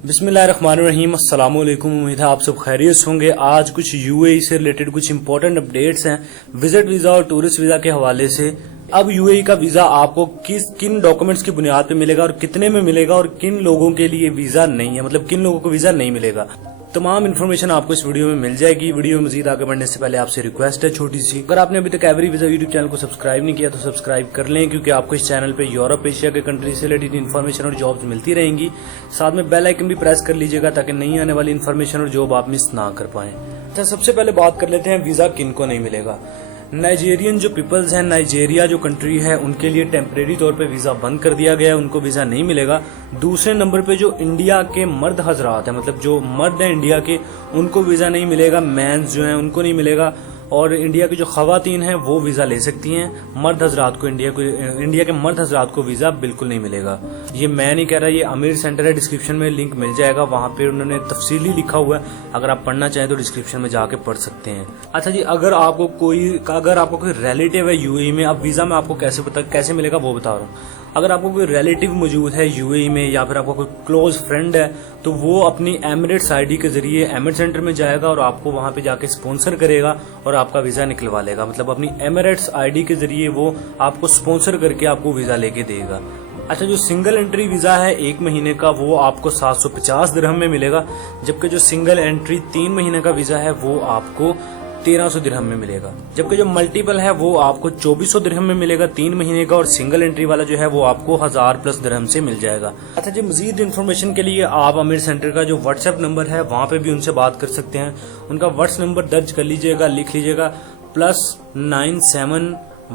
बिस्मिल्लाहिर्रहमानिर्रहीम, अस्सलाम वालेकुम। उम्मीद है आप सब खैरियत से होंगे। आज कुछ यूएई से रिलेटेड कुछ इंपॉर्टेंट अपडेट्स हैं विजिट वीजा और टूरिस्ट वीजा के हवाले से। अब यूएई का वीजा आपको किन डॉक्यूमेंट्स की बुनियाद पे मिलेगा और कितने में मिलेगा और किन लोगों के लिए वीजा नहीं है, मतलब किन लोगों को वीजा नहीं मिलेगा, तमाम इन्फॉर्मेशन आपको इस वीडियो में मिल जाएगी। वीडियो में मजीद आगे बढ़ने से पहले आपसे रिक्वेस्ट है छोटी सी, अगर आपने अभी तक एवरी वीजा यूट्यूब चैनल को सब्सक्राइब नहीं किया तो सब्सक्राइब कर लें, क्योंकि आपको इस चैनल पे यूरोप एशिया के कंट्री से रिलेटेड इन्फॉर्मेशन और जॉब्स मिलती रहेंगी। साथ में बेल आइकन भी प्रेस कर लीजिएगा ताकि नई आने वाली इन्फॉर्मेशन और जॉब आप मिस ना कर पाएं। अच्छा, सबसे पहले बात कर लेते हैं वीजा किन को नहीं मिलेगा। नाइजीरियन जो पीपल्स हैं, नाइजीरिया जो कंट्री है, उनके लिए टेम्परेरी तौर पे वीजा बंद कर दिया गया है, उनको वीजा नहीं मिलेगा। दूसरे नंबर पे जो इंडिया के मर्द हजरात हैं, मतलब जो मर्द हैं इंडिया के, उनको वीजा नहीं मिलेगा। मैंस जो हैं उनको नहीं मिलेगा, और इंडिया की जो खवातीन हैं वो वीजा ले सकती हैं। मर्द हजरात को इंडिया के मर्द हजरात को वीजा बिल्कुल नहीं मिलेगा। ये मैं नहीं कह रहा, ये अमीर सेंटर है, डिस्क्रिप्शन में लिंक मिल जाएगा, वहां पे उन्होंने तफसीली लिखा हुआ है। अगर आप पढ़ना चाहें तो डिस्क्रिप्शन में जाके पढ़ सकते हैं। अच्छा जी, अगर आपको कोई रिलेटिव है यूएई में, अब वीजा में आपको कैसे मिलेगा वो बता रहा हूँ। अगर आपको कोई रिलेटिव मौजूद है यूएई में या फिर आपका कोई क्लोज फ्रेंड है, तो वो अपनी एमिरेट्स आईडी के जरिए एमिरेट सेंटर में जाएगा और आपको वहां पे जाके स्पॉन्सर करेगा और आपका वीजा निकलवा लेगा। मतलब अपनी एमिरेट्स आईडी के जरिए वो आपको स्पॉन्सर करके आपको वीजा लेके देगा। अच्छा, जो सिंगल एंट्री वीजा है 1 महीने का, वो आपको 750 दिरहम में मिलेगा, जबकि जो सिंगल एंट्री 3 महीने का वीजा है वो आपको 1300 दिरहम में मिलेगा। जबकि जो मल्टीपल है वो आपको 2400 दिरहम में मिलेगा 3 महीने का, और सिंगल एंट्री वाला जो है वो आपको 1000+ दिरहम से मिल जाएगा। अच्छा जी, मजीद इन्फॉर्मेशन के लिए आप अमीर सेंटर का जो व्हाट्सएप नंबर है वहां पे भी उनसे बात कर सकते हैं। उनका व्हाट्सएप नंबर दर्ज कर लीजिएगा, लिख लीजिएगा +97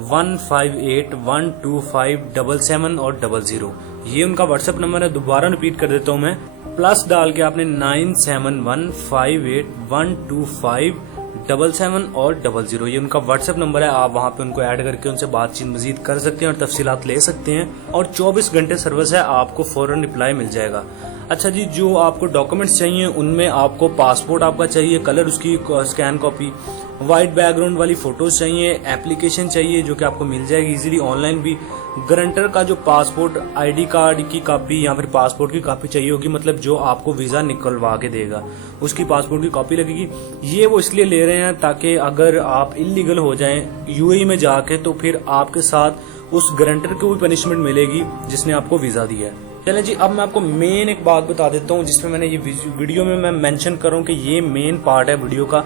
158 125 77 और 00। ये उनका व्हाट्सएप नंबर है। दोबारा रिपीट कर देता हूँ मैं, प्लस डाल के आपने 97 158 125 77 और 00, ये उनका व्हाट्सएप नंबर है। आप वहां पे उनको ऐड करके उनसे बातचीत मजीद कर सकते हैं और तफसीलात ले सकते हैं, और 24 घंटे सर्विस है, आपको फौरन रिप्लाई मिल जाएगा। अच्छा जी, जो आपको डॉक्यूमेंट्स चाहिए उनमें आपको पासपोर्ट आपका चाहिए, कलर उसकी स्कैन कॉपी, वाइट बैकग्राउंड वाली फोटोज चाहिए, एप्लीकेशन चाहिए जो कि आपको मिल जाएगी इजीली ऑनलाइन भी, गारंटर का जो पासपोर्ट आईडी कार्ड की कॉपी या फिर पासपोर्ट की कॉपी चाहिए होगी, मतलब जो आपको वीजा निकलवा के देगा उसकी पासपोर्ट की कॉपी लगेगी। ये वो इसलिए ले रहे हैं ताकि अगर आप इलीगल हो जाएं यूएई में जाके तो फिर आपके साथ उस गारंटर को भी पनिशमेंट मिलेगी जिसने आपको वीजा दिया है। चलें जी, अब मैं आपको मेन एक बात बता देता हूँ जिसमें मैंने ये वीडियो में मैं मेंशन कर रहा हूँ कि ये मेन पार्ट है वीडियो का।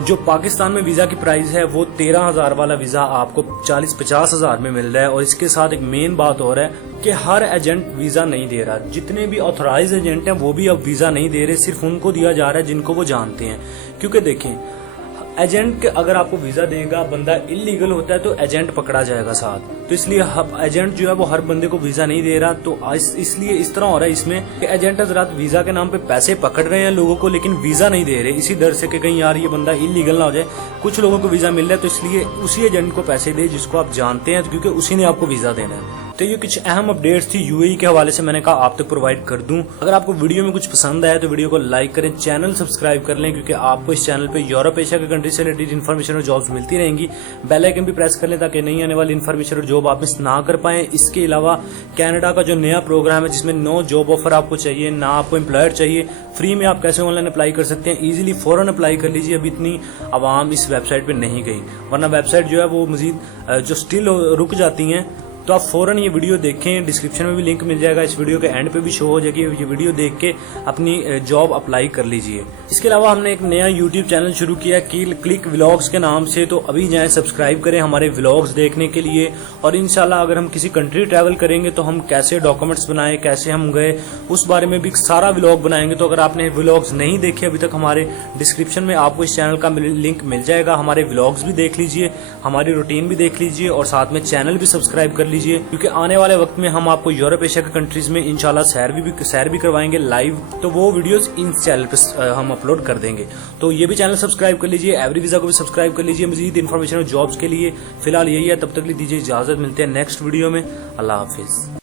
जो पाकिस्तान में वीजा की प्राइस है वो 13,000 वाला वीजा आपको 40-50 हजार में मिल रहा है। और इसके साथ एक मेन बात और है कि हर एजेंट वीजा नहीं दे रहा। जितने भी ऑथराइज एजेंट हैं वो भी अब वीजा नहीं दे रहे, सिर्फ उनको दिया जा रहा है जिनको वो जानते हैं। क्योंकि देखें, एजेंट अगर आपको वीजा देगा, बंदा इलीगल होता है तो एजेंट पकड़ा जाएगा साथ, तो इसलिए एजेंट जो है वो हर बंदे को वीजा नहीं दे रहा। तो इसलिए इस तरह हो रहा है इसमें कि एजेंट हजरात वीजा के नाम पे पैसे पकड़ रहे हैं लोगों को, लेकिन वीजा नहीं दे रहे, इसी डर से कि कहीं यार ये बंदा इलीगल ना हो जाए। कुछ लोगों को वीजा मिल रहा है तो इसलिए उसी एजेंट को पैसे दे जिसको आप जानते हैं, क्योंकि उसी ने आपको वीजा देना है। तो ये कुछ अहम अपडेट्स थी यूएई के हवाले से, मैंने कहा आप तक प्रोवाइड कर दूं। अगर आपको वीडियो में कुछ पसंद आया तो वीडियो को लाइक करें, चैनल सब्सक्राइब कर लें, क्योंकि आपको इस चैनल पे यूरोप एशिया के कंट्री से रिलेटेड इन्फॉर्मेशन और जॉब्स मिलती रहेंगी। बेल आइकन भी प्रेस कर लें ताकि नई आने वाली इन्फॉर्मेशन और जॉब आप मिस ना कर पाएं। इसके अलावा कनाडा का जो नया प्रोग्राम है जिसमें नो जॉब ऑफर आपको चाहिए, ना आपको एम्प्लॉयर चाहिए, फ्री में आप कैसे ऑनलाइन अप्लाई कर सकते हैं, इजीली फौरन अप्लाई कर लीजिए। अभी इतनी आवाम इस वेबसाइट पे नहीं गई, वरना वेबसाइट जो है वो मजीद जो स्टिल रुक जाती हैं। तो आप फौरन ये वीडियो देखें, डिस्क्रिप्शन में भी लिंक मिल जाएगा, इस वीडियो के एंड पे भी शो हो जाएगी। ये वीडियो देख के अपनी जॉब अप्लाई कर लीजिए। इसके अलावा हमने एक नया यूट्यूब चैनल शुरू किया क्लिक व्लॉग्स के नाम से, तो अभी जाएं सब्सक्राइब करें हमारे व्लॉग्स देखने के लिए। और इंशाल्लाह अगर हम किसी कंट्री ट्रैवल करेंगे तो हम कैसे डॉक्यूमेंट्स बनाए, कैसे हम गए, उस बारे में भी सारा व्लॉग बनाएंगे। तो अगर आपने व्लॉग्स नहीं देखे अभी तक, हमारे डिस्क्रिप्शन में आपको इस चैनल का लिंक मिल जाएगा, हमारे व्लॉग्स भी देख लीजिए, हमारी रूटीन भी देख लीजिए, और साथ में चैनल भी सब्सक्राइब कर लीजिए, क्योंकि आने वाले वक्त में हम आपको यूरोप एशिया के कंट्रीज में इंशाल्लाह सैर भी करवाएंगे लाइव। तो वो वीडियोस इन चैनल पे हम अपलोड कर देंगे। तो ये भी चैनल सब्सक्राइब कर लीजिए, एवरी वीजा को भी सब्सक्राइब कर लीजिए मजीद इन्फॉर्मेशन और जॉब्स के लिए। फिलहाल यही है, तब तक दीजिए इजाजत, मिलते हैं नेक्स्ट वीडियो में। अल्लाह हाफिज।